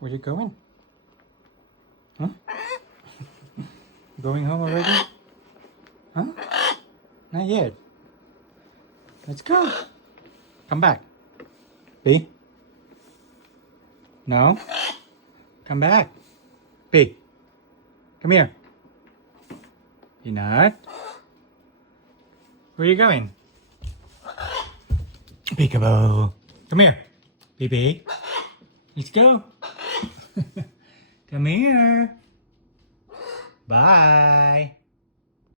Where you going? Huh? Going home already? Huh? Not yet. Let's go. Come back. B. No. Come back. B. Come here. Peanut. Where are you going? Peekaboo. Come here. Baby. Let's go. Come here. Bye.